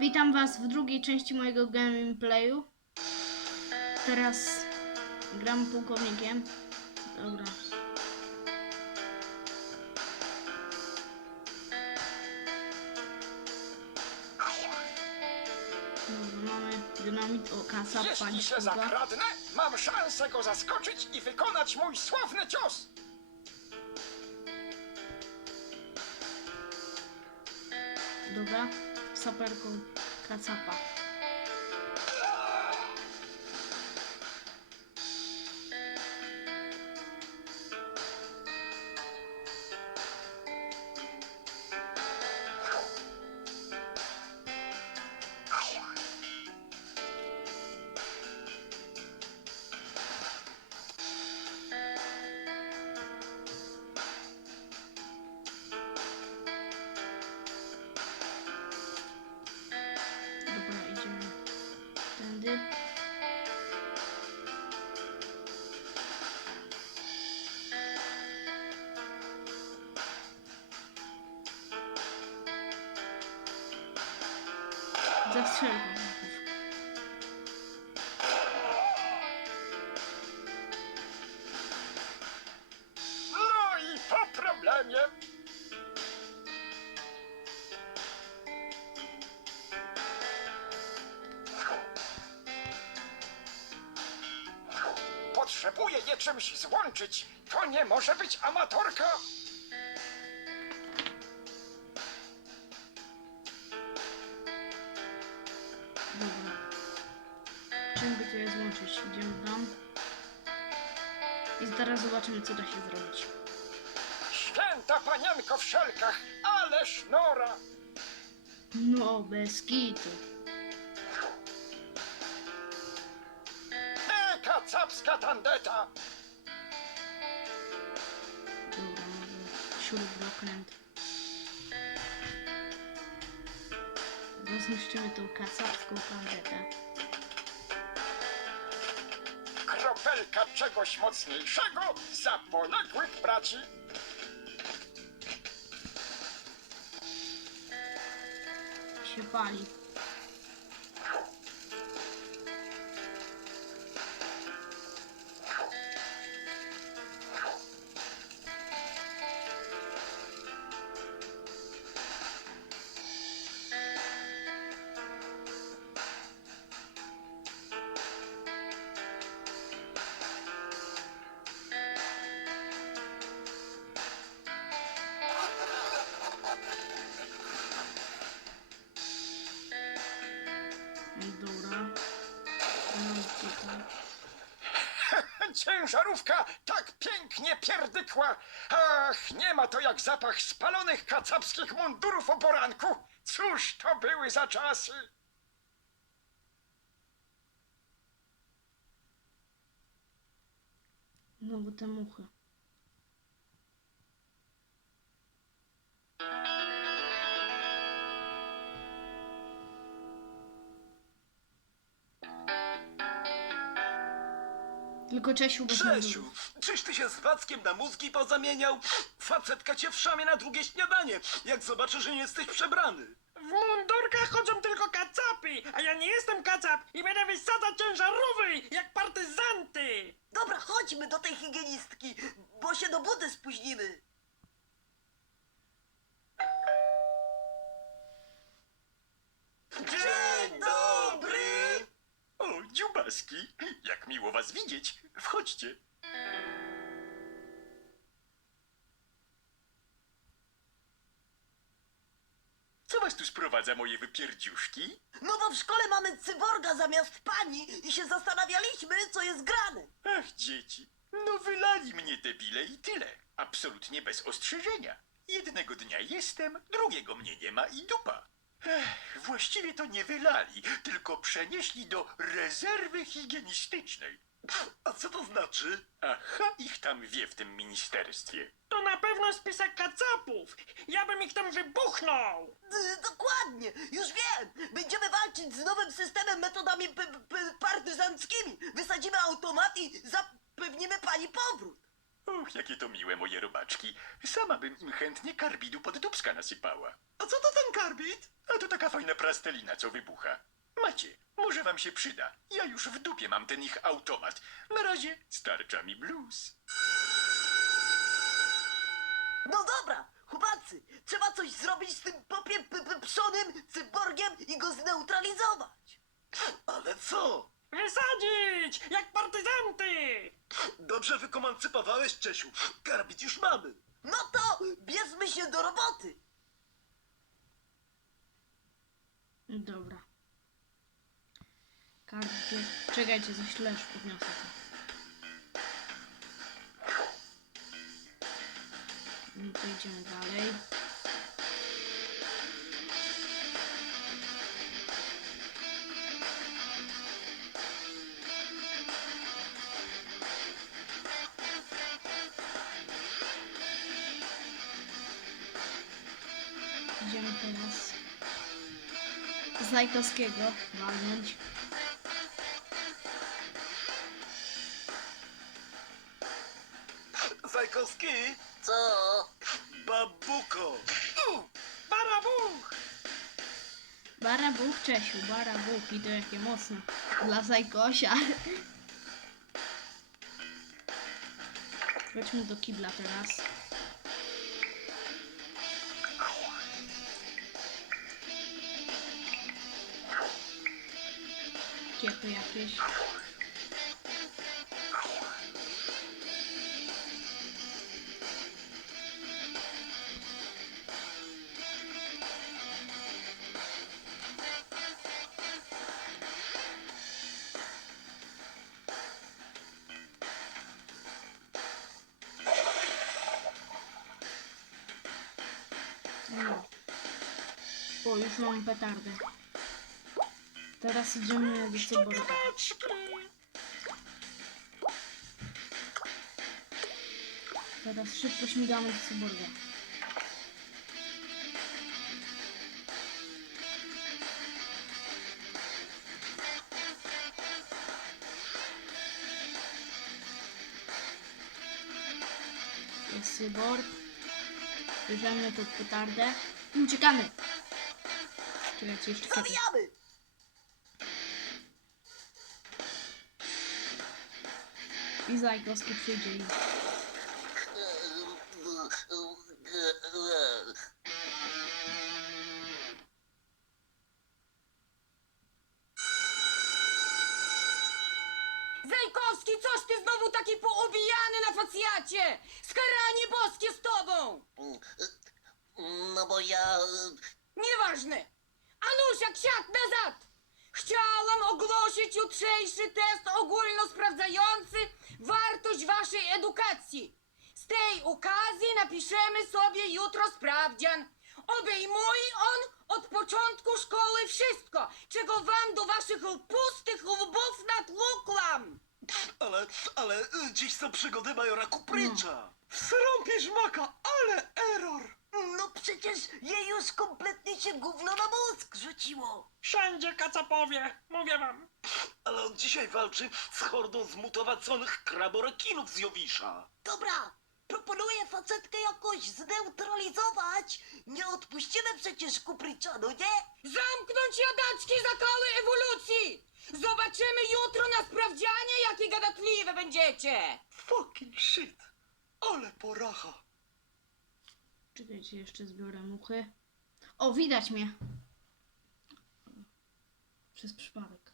Witam Was w drugiej części mojego gameplayu. Teraz gram pułkownikiem. Dobra. Dobra, mamy dynamit, o kasa, Jeśli się zakradnę, mam szansę go zaskoczyć i wykonać mój sławny cios. Dobra, saperką kacapa. Zastrzelę. No i po problemie. Potrzebuję je czymś złączyć. To nie może być amatorka. To je złączyć? Idziemy tam. I teraz zobaczymy, co da się zrobić. Święta panienko w szelkach, ale sznora. No, bez kitu. E, kacapska tandeta. Dobra, może śrubokręt. Rozniszczymy tą kacapską planetę. Kropelka czegoś mocniejszego za poległych braci. Się pali. Ciężarówka tak pięknie pierdykła. Ach, nie ma to jak zapach spalonych kacapskich mundurów o poranku. Cóż to były za czasy? No bo te muchy. Tylko Czesiu Czesiu, czyś ty się z Wackiem na mózgi pozamieniał? Facetka cię wszamie na drugie śniadanie, jak zobaczy, że nie jesteś przebrany. W mundurkach chodzą tylko kacapy, a ja nie jestem kacap i będę wysadzać ciężarówy jak partyzanty! Dobra, chodźmy do tej higienistki, bo się do budy spóźnimy. Jak miło was widzieć. Wchodźcie. Co was tu sprowadza, moje wypierdziuszki? No bo w szkole mamy cyborga zamiast pani i się zastanawialiśmy, co jest grane. Ach, dzieci, no wylali mnie debile i tyle. Absolutnie bez ostrzeżenia. Jednego dnia jestem, drugiego mnie nie ma i dupa. Ech, właściwie to nie wylali, tylko przenieśli do rezerwy higienistycznej. A co to znaczy? Aha, ich tam wie w tym ministerstwie. To na pewno spisek kacapów! Ja bym ich tam wybuchnął! D dokładnie, już wiem. Będziemy walczyć z nowym systemem metodami p- p- partyzanckimi. Wysadzimy automat i zapewnimy pani powrót. Och, jakie to miłe moje robaczki. Sama bym im chętnie karbidu pod dubska nasypała. A co to ten karbit? A to tak taka fajna plastelina, co wybucha. Macie, może wam się przyda. Ja już w dupie mam ten ich automat. Na razie starcza mi blues. No dobra, chłopacy, trzeba coś zrobić z tym popie p- p- pszonym cyborgiem i go zneutralizować. Ale co? Wysadzić! Jak partyzanty! Dobrze wykomancypowałeś, Czesiu. Karbit już mamy. No to bierzmy się do roboty. Dobra. Karty. Czekajcie, coś leż podniosę to. No to idziemy dalej. Idziemy teraz Zajkowskiego walnąć. Zajkowski, Co? babuko. Barabuch! Barabuch, Czesiu, barabuch i to jakie mocne. Dla Zajkosia. Chodźmy do kibla teraz. Kiepy jakieś. No. O, już mam petardę. Teraz idziemy do cyborga. Teraz szybko śmigamy do cyborga. Jest cyborg. Bierzemy tą petardę i uciekamy. Czekajcie, jeszcze kiedy. I Zajkowski przyjdzie i... Zajkowski, coś ty znowu taki poobijany na facjacie! Skaranie boskie z tobą! No bo ja... Nieważne! Anusia, ksiak nazad! Chciałam ogłosić jutrzejszy test ogólnosprawdzający wartość waszej edukacji. Z tej okazji napiszemy sobie jutro sprawdzian. Obejmuje on od początku szkoły wszystko, czego wam do waszych pustych łbów natłukłam. Ale, ale y, dziś są przygody majora Kuprycza. Srąpisz maka, ale error! No przecież jej już kompletnie się gówno na mózg rzuciło. Wszędzie kacapowie, mówię wam. Ale on dzisiaj walczy z hordą zmutowaconych kraborekinów z Jowisza. Dobra, proponuję facetkę jakoś zneutralizować. Nie odpuścimy przecież Kuprycza, no nie? Zamknąć jadaczki zakały ewolucji! Zobaczymy jutro na sprawdzianie, jakie gadatliwe będziecie! Fucking shit. Ale poracha. Czekajcie, jeszcze zbiorę muchy. O, widać mnie. Przez przypadek.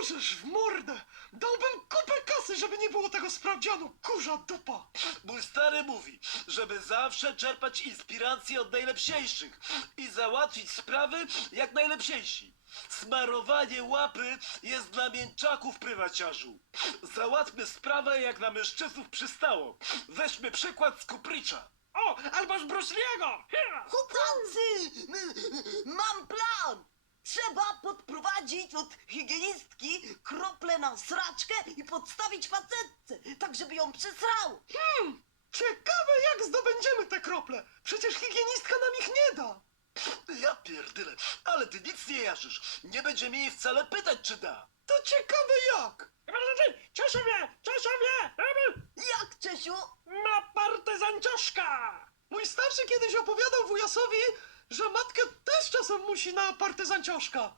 Orzesz w mordę! Dałbym kupę kasy, żeby nie było tego sprawdzianu, kurza dupa! Mój stary mówi, żeby zawsze czerpać inspirację od najlepsiejszych i załatwić sprawy jak najlepsiejsi. Smarowanie łapy jest dla mięczaków prywaciarzu. Załatwmy sprawę jak na mężczyznów przystało. Weźmy przykład z Kupricza. O, albo z Bruce Chłopacy! Mam podprowadzić od higienistki krople na sraczkę i podstawić facetce, tak żeby ją przesrał. Ciekawe jak zdobędziemy te krople. Przecież higienistka nam ich nie da. Ja pierdyle, ale ty nic nie jarzysz. Nie będziemy jej wcale pytać, czy da. To ciekawe jak. Czeszowie, Czeszowie! Jak, Czesiu? Ma partyzanciaszka! Mój starszy kiedyś opowiadał wujasowi, że matkę też czasem musi na partyzancioszka.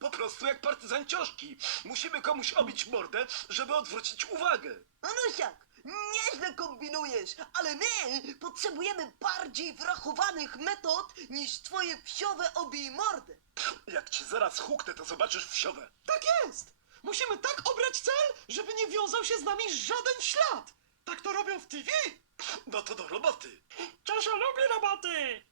Po prostu jak partyzancioszki. Musimy komuś obić mordę, żeby odwrócić uwagę. Anusiak, nieźle kombinujesz, ale my potrzebujemy bardziej wyrachowanych metod niż twoje wsiowe obij mordę. Jak ci zaraz huknę, to zobaczysz wsiowe. Tak jest! Musimy tak obrać cel, żeby nie wiązał się z nami żaden ślad. Tak to robią w TV. No to do roboty. Czesio lubi roboty!